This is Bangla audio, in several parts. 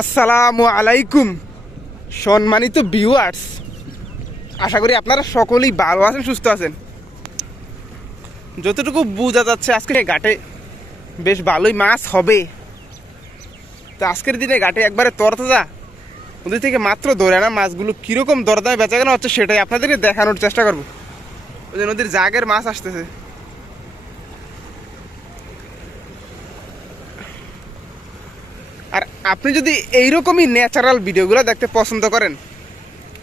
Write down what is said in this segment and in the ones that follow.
আসসালামু আলাইকুম সম্মানিত ভিউয়ার্স, আশা করি আপনারা সকলেই ভালো আছেন, সুস্থ আছেন। যতটুকু বোঝা যাচ্ছে আজকে ঘাটে বেশ ভালোই মাছ হবে। তো আজকের দিনে ঘাটে একবারে তরতাজা নদী থেকে মাত্র ধরে আনা মাছগুলো কিরকম দরদামে বেচাকেনা হচ্ছে সেটাই আপনাদেরকে দেখানোর চেষ্টা করবো। ওই যে নদীর জাগের মাছ আসতেছে। আর আপনি যদি এইরকমই ন্যাচারাল ভিডিওগুলো দেখতে পছন্দ করেন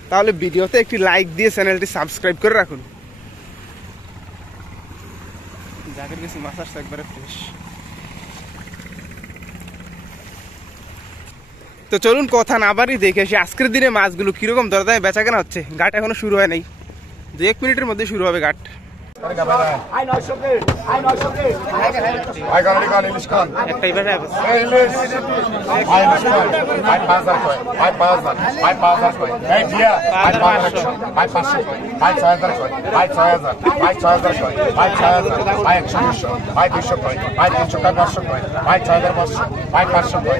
তাহলে ভিডিওতে একটি লাইক দিয়ে চ্যানেলটি সাবস্ক্রাইব করে রাখুন। জাগের কিছু মাছ আসছে একবারে ফ্রেশ। তো চলুন কথা না বাড়িয়ে দেখে আসি আজকের দিনে মাছগুলো কিরকম দরদামে বেচাকেনা হচ্ছে। ঘাট এখনো শুরু হয় নাই, 2-1 মিনিটের মধ্যে শুরু হবে ঘাট। আই 3700 আই 70 টাকা আই 4000 কয় আই 4000 আই 4000 কয় আই 4000 আই 4000 কয় আই 4000 আই 4000 টাকা আই 4000 কয় আই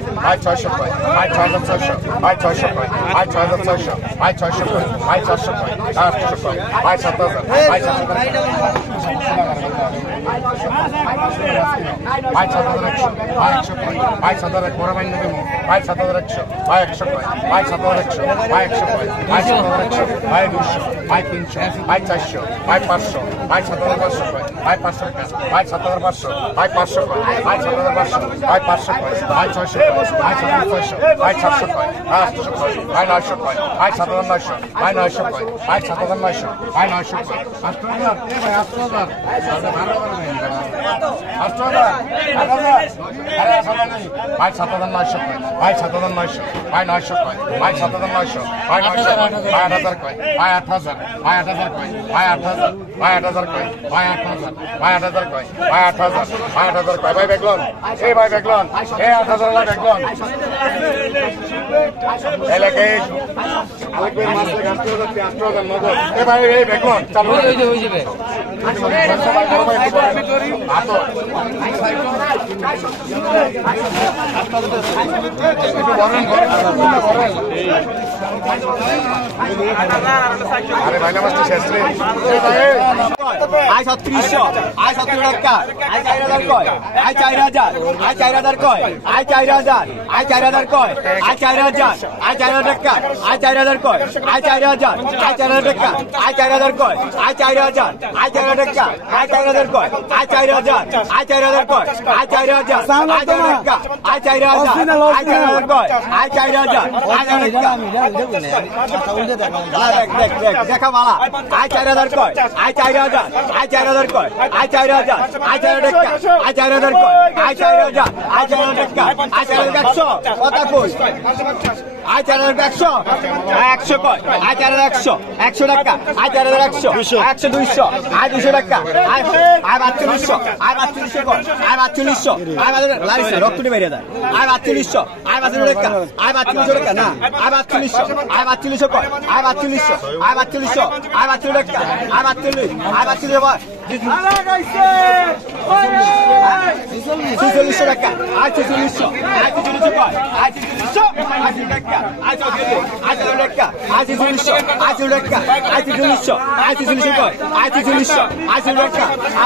4000 আই 4000 টাকা আই 4000 কয় আই 4000 আই 4000 টাকা আই 4000 কয় আই 4000 আই 4000 কয় আই 4000 আই 4000 টাকা আই 4000 আই 4000 কয় আই 4000 আই 4000 টাকা দেখা মালা আই 4000 কয় আই 4000 আই 4000 কয় আই 4000 আই 4000 টাকা আই 4000 কয় আই 4000 আই 4000 টাকা আই 4100 কথা কই আই 4100 100 কয় আই 4100 100 টাকা আই 4100 100 200 আই 200 টাকা আই 4200 আই 4200 কয় আই 4200 আই 4200 লারিস রক্তটি বেরিয়ে যায় আই 4200 আই 4200 টাকা আই 4200 টাকা না আই 4200 আই 4200 কয় আই 4200 আই 4200 আই 4200 টাকা আই 4200 আই 4200 কয় আরে গাইছে 4600 টাকা আই 4600 আই 4600 কয় আই 4600 আই টাকা আই 4600 টাকা আই 4600 আই টাকা আই 4600 আই 4600 কয় আই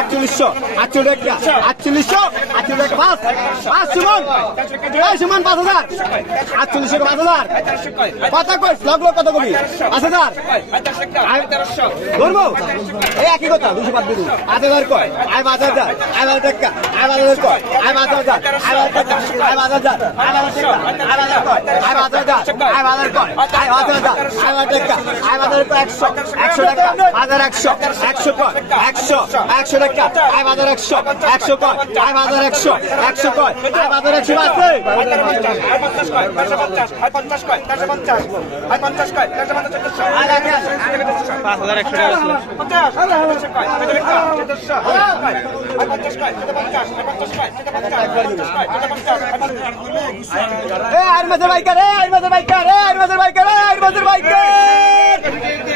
4600 আই টাকা 4800 800 টাকা 4800 800 টাকা পাস পাস সুমন এই সুমন 5000 4800 5000 কথা কই লাগলো কত কবি 5000 আই 1300 ধরবো এই একই কথা 200 বাদ দিবি 8000 কয় আই 5000 আই 5000 টাকা আই 5000 কয় আই 5000 আই 5000 টাকা আই 5000 আই 5000 টাকা আই 5000 কয় আই 5000 আই 5000 কয় আই 5000 আই 5000 টাকা আই 5000 কয় 100 100 টাকা 1100 100 কয় 100 100 টাকা আই 5100 100 কয় আই 5100 100 কয় আই 5100 আছে আই 50 কয় 50 আই 50 কয় 50 আই 50 কয় 50 আই 5100 টাকা 50 কয়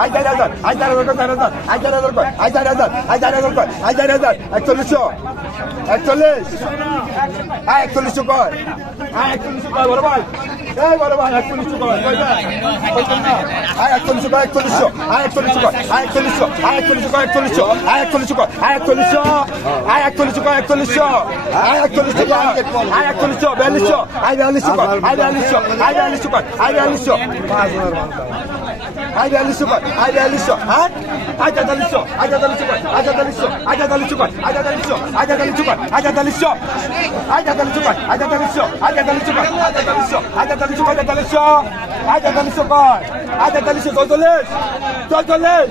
আই 4000 আই 4000 কর 4000 আই 4000 কর আই 4000 আই 4000 কর আই 4000 4100 41 আই 4100 কর আই 4100 কর বড় ভাই এই বড় ভাই 4100 কর কই না আই 4100 কর 4100 আই 4100 কর আই 4100 আই 4100 কর 4100 আই 4100 কর আই 4100 আই 4100 কর 4100 আই 4100 কর আই 4100 4200 আই 4200 কর আই 4200 আই 4200 কর আই 4200 আই 4200 কর আই 4200 হ্যাঁ আই 4300 আই 4300 কর আই 4300 আই 4300 কর আই 4300 আই 4300 কর আই 4300 আই 4300 কর আই 4300 আই 4300 কর আই 4300 আই 4300 কর 4300 আই 4300 কর আই 4300 44 44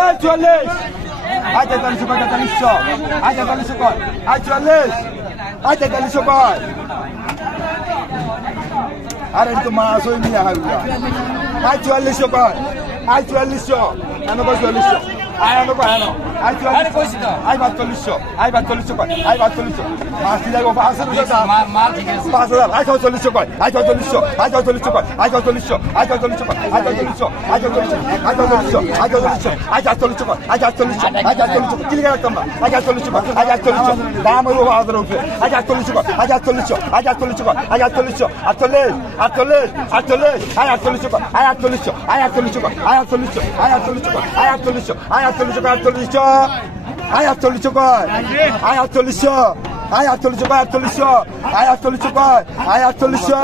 এই 44 আই 4300 কর 4300 আই 4300 কর আই 44 আই 4300 কর আরে তো মাছ হই নিয়ে হাউলা আই 4400 কর আই 4400 এনো কর 4400 আই এনো কর এনো আই 4400 আই 4200 আই 4200 কর আই 4200 মাছ দিলে গো 5000 মাল ঠিক আছে 5000 আই 4400 কর আই 4400 আই 4400 কর আই 4400 আই 4400 কর I 4400 I 4400 I 4400 I 4400 I 4400 কর আই 4400 আই 4400 কি লিখে রাখতাম না আই 4400 কর আই 4400 দাম হইবো 5000 উপরে আই 4400 কর আই 4400 আই 4400 কর আই 4400 48 48 48 আই 4800 কর আই 4800 আই 4800 কর আই 4800 আই 4800 কর আই 4800 আই 4800 কর 4800 আই 4800 কর আই 4800 আই 4800 কর 4800 আই 4800 কর আই 4800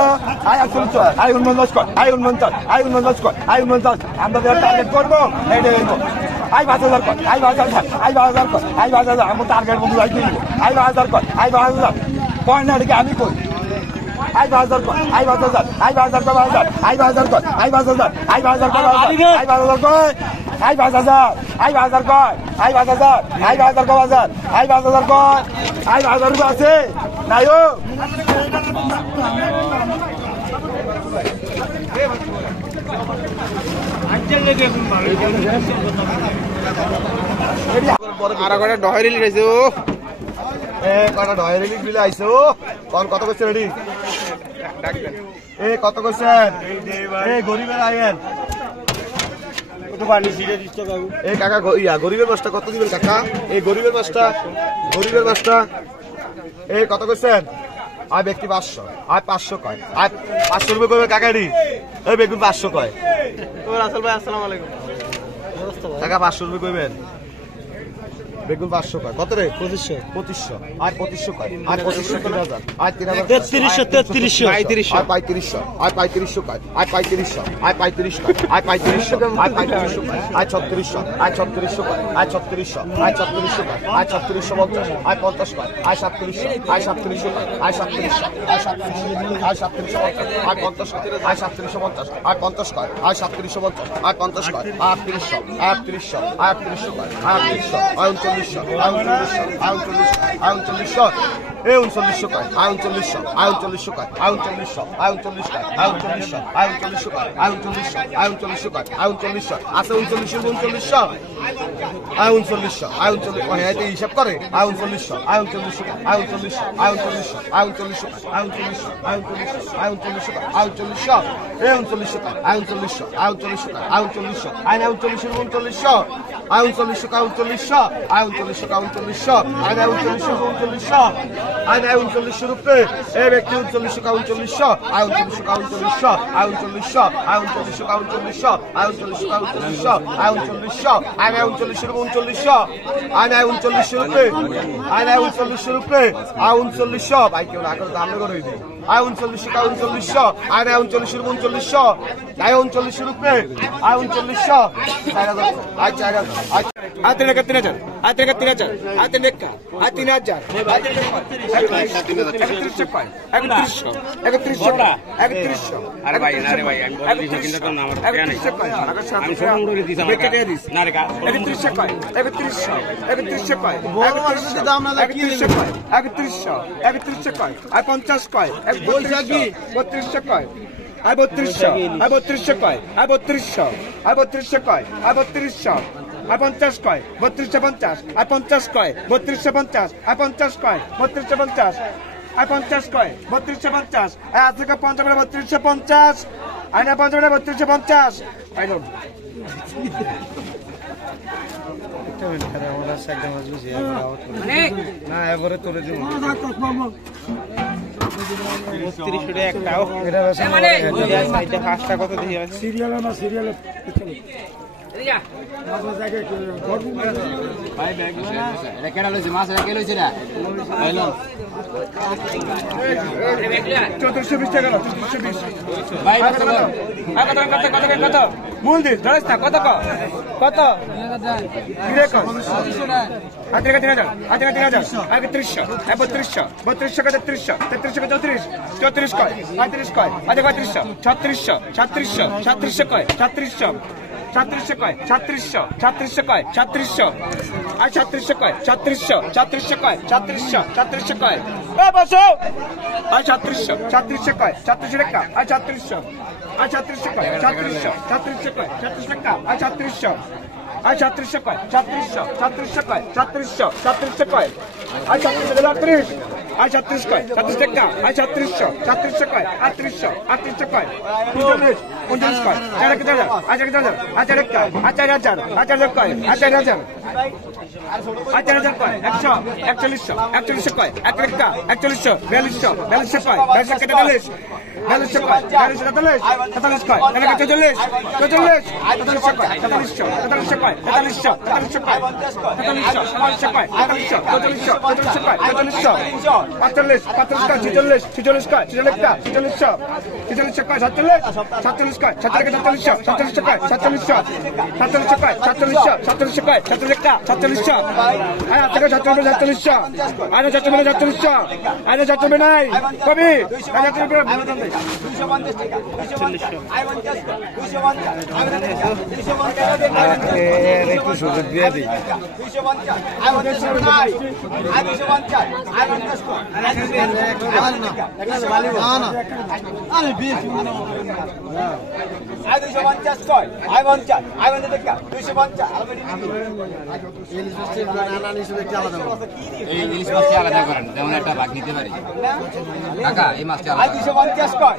আই 4800 আই 49 কর আই 49 আই 49 কর আই 49 আমরা টার্গেট করব এই দেখো আই 5000 কর আই 5000 আই 5000 কর আই 5000 আমরা টার্গেট বন্ধু আই দিই আই 5000 কর আই 5000 পয়েন্ট না কি আমি কই আই 5000 কর আই 5000 আই 5000 কর 5000 আই 5000 কর আই 5000 আই 5000 কর 5000 আই 5000 কর আই 5000 আই 5000 কর আই 5000 আই 5000 কর 5000 আই 5000 কর আই 5000 রুপে আছে নাইও আর একটা ডহরি লিখেছে ও কটা ডয়ের লিখ বিলে আইছো কোন কত করছে রেডি এই কত করছেন এই গরিবের আইয়েন এই কাকা গরিবের মাছটা কত দিবেন কাকা এই গরিবের মাছটা এই কত করছেন আর ব্যক্তি 500 আর 500 কয় আর 500 রুপে করবে কাকারি এই বেগুন 500 কয় রাসেল ভাই আসসালামু আলাইকুম কাকা 500 রুপে কইবেন বেগুন 500 কয় কত রে 2500 আর 2500 কয় আর 2500 3000 আর 3000 3300 আর 3500 আর 3500 কয় আর 3500 আর 3500 কয় আর 3500 আর 3500 কয় আর 3600 আর 3600 কয় আর 3600 আর 3600 কয় আর 3650 আর 50 কয় আর 3700 আর 3700 কয় আর 3700 আর 3700 আর 3750 আর 50 কয় আর 3750 আর 50 কয় আর 3750 আর 50 কয় আর 3800 আর 3800 আর 3800 কয় আর 3800 আর 3900 এই 3900 কয় আর 3900 আর 3900 কয় আর 3900 আর 3900 আর 3900 আর 3900 কয় আর 3900 আর 3900 কয় আর 3900 আছে 3900 আর 3900 আর 3900 আর 3900 এটা হিসাব করে আর 3900 আর 3900 আর 3900 আর 3900 আর 3900 আর 3900 আর 3900 আর 3900 আর 3900 এই 3900 কয় আর 3900 আর 3900 কয় আর 3900 আর 3900 আর 3900 আর 3900 আর 3900 আর 3900 আর 3900 রুপে এই ব্যক্তি 3900 আর 3900 আর 3900 আর 3900 আর 3900 আর 3900 আর 3900 আর 3900 আর 3900 আর 3900 আর 3900 রুপে আর 3900 রুপে আর 3900 ভাই কেউ না করে দাম করে দিই আর 3900 আর 3900 আর 3900 আর 3900 রুপে আর 3900 4000 আর 4000 আর 3000 আর 3000 আর 3000 আর 3000 আর 3100 আরে ভাই না রে ভাই আমি বলি কিন্তু কোন আমার টাকা নাই আমি ফোন করে দিছি আমার টাকা না রে 3100 কয় 3100 কয় বড় মানুষের দাম না কি 3100 কয় আর 50 কয় 3200 কয় আর 3200 কয় আর 3200 কয় আর 3200 আর 50 কয় 3250 আর 50 কয় 3250 আর 50 কয় 3250 আর 50 কয় 3250 আজ থেকে 50 বেলা 3250 আর না 50 বেলা 3250 আই নো না এবারে তোরে দিব 32 টাকা একটাও সাইডে ফাস্টটা কত দেখি আছে সিরিয়াল না সিরিয়াল মূল দিস ধরেস না কত কত আগে 3000 আগে 300 3200 3200 33 34 কয় 35 কয় আগে 3500 3600 3700 কয় 3700 3700 কয় 3700 কয় 3700 আর 3700 কয় 3700 কয় 3700 কয় এ বসো আর 3700 কয় 3700 টাকা আর 3700 আর 3700 কয় 3700 কয় 37 টাকা আর 3700 আর 3700 কয় 3700 কয় 3700 কয় আর 3730 আর 36 কয় 37 টাকা আর 3700 কয় 3800 কয় 39 কয় 4000 4000 4000 কয় 4000 কয় 4100 কয় 41 টাকা 4100 4200 কয় 4200 কয় 43 কয় 44 একটু সুযোগ দিয়ে দিই আলাদা করেন যেমন একটা ভাগ নিতে পারি টাকা এই মাছটা 250 কয়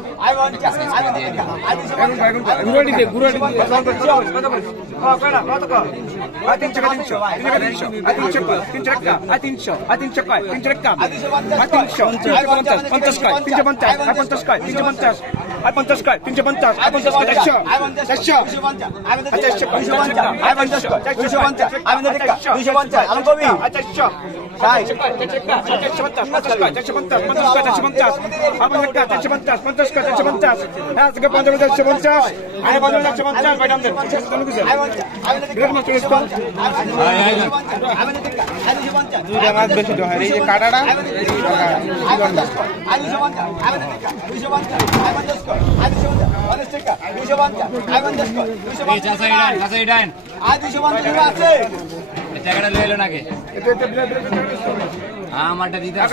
দুইটা মাছ বেশি তো হয় এই যে কাটাটা টাকাটা লইলো নাকি আমারটা দিতে আর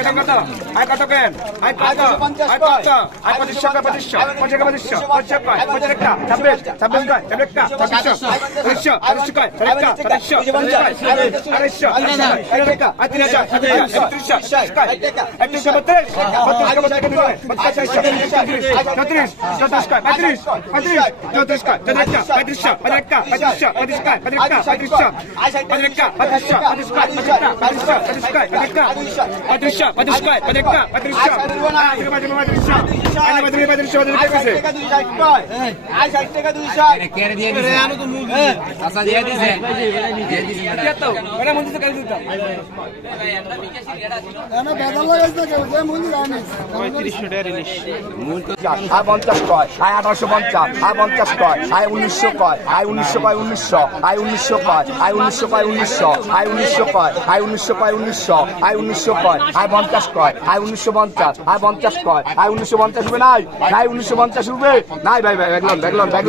50 কয় আর 1850 আর 50 কয় আর 1900 কয় আর 1900 কয় 1900 আর 1900 কয় আর 1900 কয় 1900 আর 1900 কয় আর 1900 কয় 1900 আর 1900 কয় আর 50 কয় আর 1950 আর 50 কয় আর 1950 রুপে নাই নাই 1950 রুপে নাই ভাই ভাই ব্যাগলন ভাই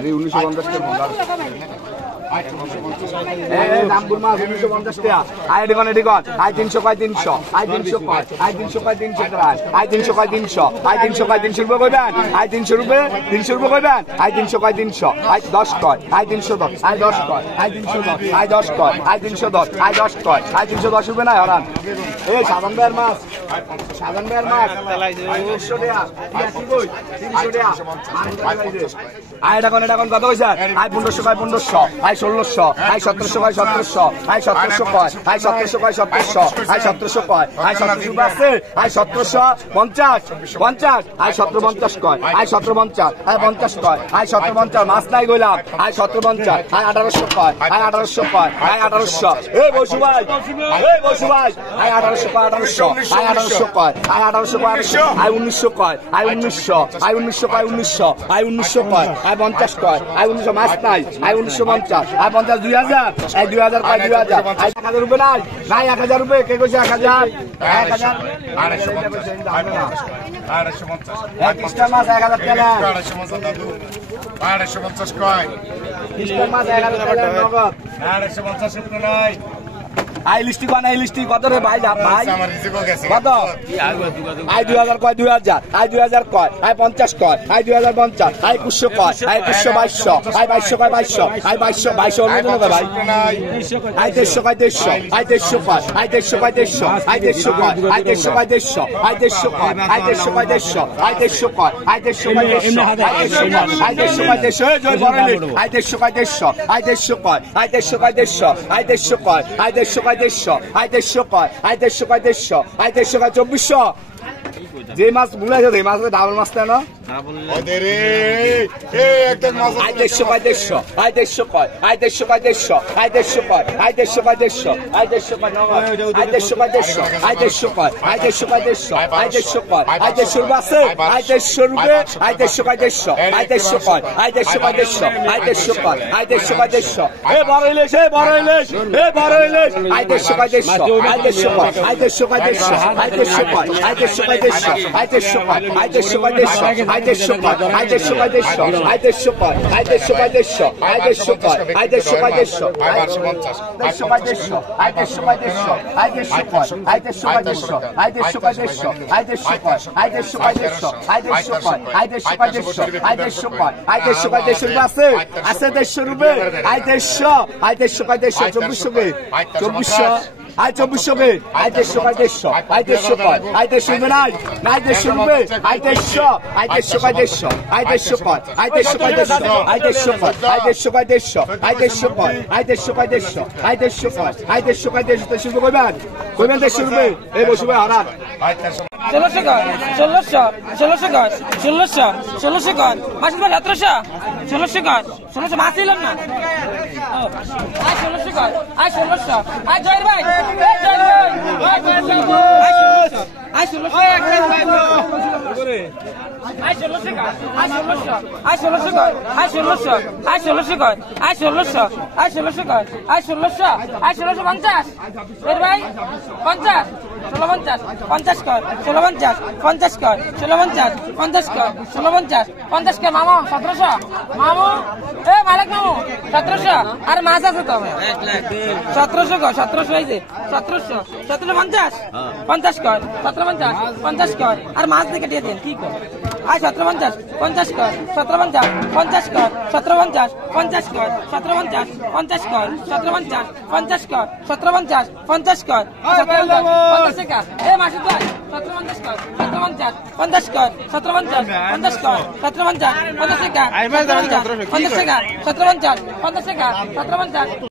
1950 কে নামপুর মাছ 1950 টাকা আই ডিকন আই 300 কয় 300 আই 300 কয় আই 300 কয় 300 টাকা আই 300 কয় 300 আই 300 কয় 300 রুপে কইবেন আই 300 রুপে কইবেন আই 300 কয় 300 আই 10 কয় আই 310 আই 10 কয় আই 310 আই 10 কয় আই 310 আই 10 কয় আই 310 রুপে না হরান এই সাধারণ ভাইয়ের মাছ 300 টাকা কি কই 300 টাকা আই এটা কোন কত কইছেন আই 1500 কয় 1500 আই 1600 আই 1700 কয় 1700 আই 1700 কয় আই 1700 কয় 1700 আই 1700 কয় আই 1700 আছে আই 1750 আই 1750 কয় আই 1750 আই 50 কয় আই 1750 মাছ নাই কইলাম আই 1750 আই 1800 কয় আই 1800 কয় আই 1800 এই বসু ভাই আই 1800 কয় 1800 আই 1800 কয় আই 1800 কয় আই 1900 কয় আই 1900 আই 1900 কয় 1900 আই 1900 কয় আই 50 কয় আই 1900 মাছ নাই আই 1950 আই 50 2000 আই 2000 কয় 2000 আই 1000 রুপে নাই 1000 রুপে কে কইছে 1000 1000 মাছ 1000 টাকা 250 কয় মাছ 1000 টাকা নগদ 250 নাই আই লিস্টি কত রে ভাই ভাই আমার রিজিক গেছে কত আই 2000 কয় 2000 আই 2000 কয় আই 50 কয় আই 2050 আই 2100 কয় আই 2100 আই 2200 কয় 2200 আই 2200 অন্য জন ভাই আই 150 কয় 150 আই 150 কয় আই 150 কয় 150 আই 150 কয় আই 150 কয় 150 আই 150 কয় আই 150 কয় 150 আই 150 কয় আই 150 কয় 150 আই 150 কয় 150 এই জয় বড়লে আই 150 কয় 150 আই 150 কয় আই 150 কয় 150 আই 150 কয় আই 150 কয় 150 আই 150 কয় আই 150 কয় 150 আই 150 কয় 2400 যে মাছ ভুলাইছে এই মাছ ডাবল মাছ কেন ওদের এই একদম মাছ আই 150 কয় 150 আই 150 কয় আই 150 কয় 150 আই 150 কয় আই 150 কয় 150 আই 150 কয় আই 150 কয় 150 আই 150 কয় আই 150 কয় 150 আই 150 কয় আই 150 রুপে আছে আই 150 রুপে আই 150 কয় 150 আই 150 কয় আই 150 কয় 150 আই 150 কয় আই 150 কয় 150 এ বড় ইলিশ আই 150 কয় 150 আই 150 কয় আই 150 কয় 150 আই 150 কয় আই 150 কয় 150 আই 150 কয় আই 150 কয় 150 আই 150 কয় আই 150 কয় 150 আই 150 কয় আই 150 কয় 150 আই 150 কয় আই 150 কয় 150 আই 150 কয় 150 আই 150 কয় 150 আই 150 কয় আই 150 কয় 150 আই 150 কয় 150 আই 150 কয় আই 150 কয় 150 আই 150 কয় আই 150 কয় 150 আই 150 কয় আই 150 কয় 150 রুপে আছে আছে 150 রুপে আই 150 কয় 150 2400 কে 2400 আই 2400 কে আই 150 কয় 150 আই 150 কয় আই 150 রুপে নাই 150 রুপে আই 150 আই 150 কয় 150 আই 150 কয় আই 150 কয় 150 আই 150 কয় আই 150 কয় 150 আই 150 কয় আই 150 কয় 150 আই 150 কয় আই 150 কয় 150 150 কইবেন 150 রুপে এই বসু ভাই হারান 1600 কর 1600 কর 1600 কর মাছ 1700 1600 কর 1600 মাছ দিলাম না আই 1600 কর আই 1600 আই জয়ের ভাই আই 1600 আই 1600 কর আই 1600 আই 1600 কর আই 1600 আই 1600 কর আই 1600 আই 1600 কর আই 1600 আই 1650 এর ভাই 50 1650 50 কর 1650 50 কর 1650 50 কর 1650 50 কর মামা 1700 মামু এ মালিক মামু 1700 আর মাছ আছে তো 1700 কর 1700 হইছে 1700 1750 50 কর 1750 50 কর আর মাছ দেখে দিয়ে দেন কি কর আই 1750 50 কর 1750 50 কর 1750 50 কর 1750 50 কর 1750 50 কর 1750 50 কর 50 টাকা এ মাসি ভাই 1750 কর 1750 50 কর 1750 50 কর 1750 50 টাকা 50 টাকা 1750 50 টাকা 1750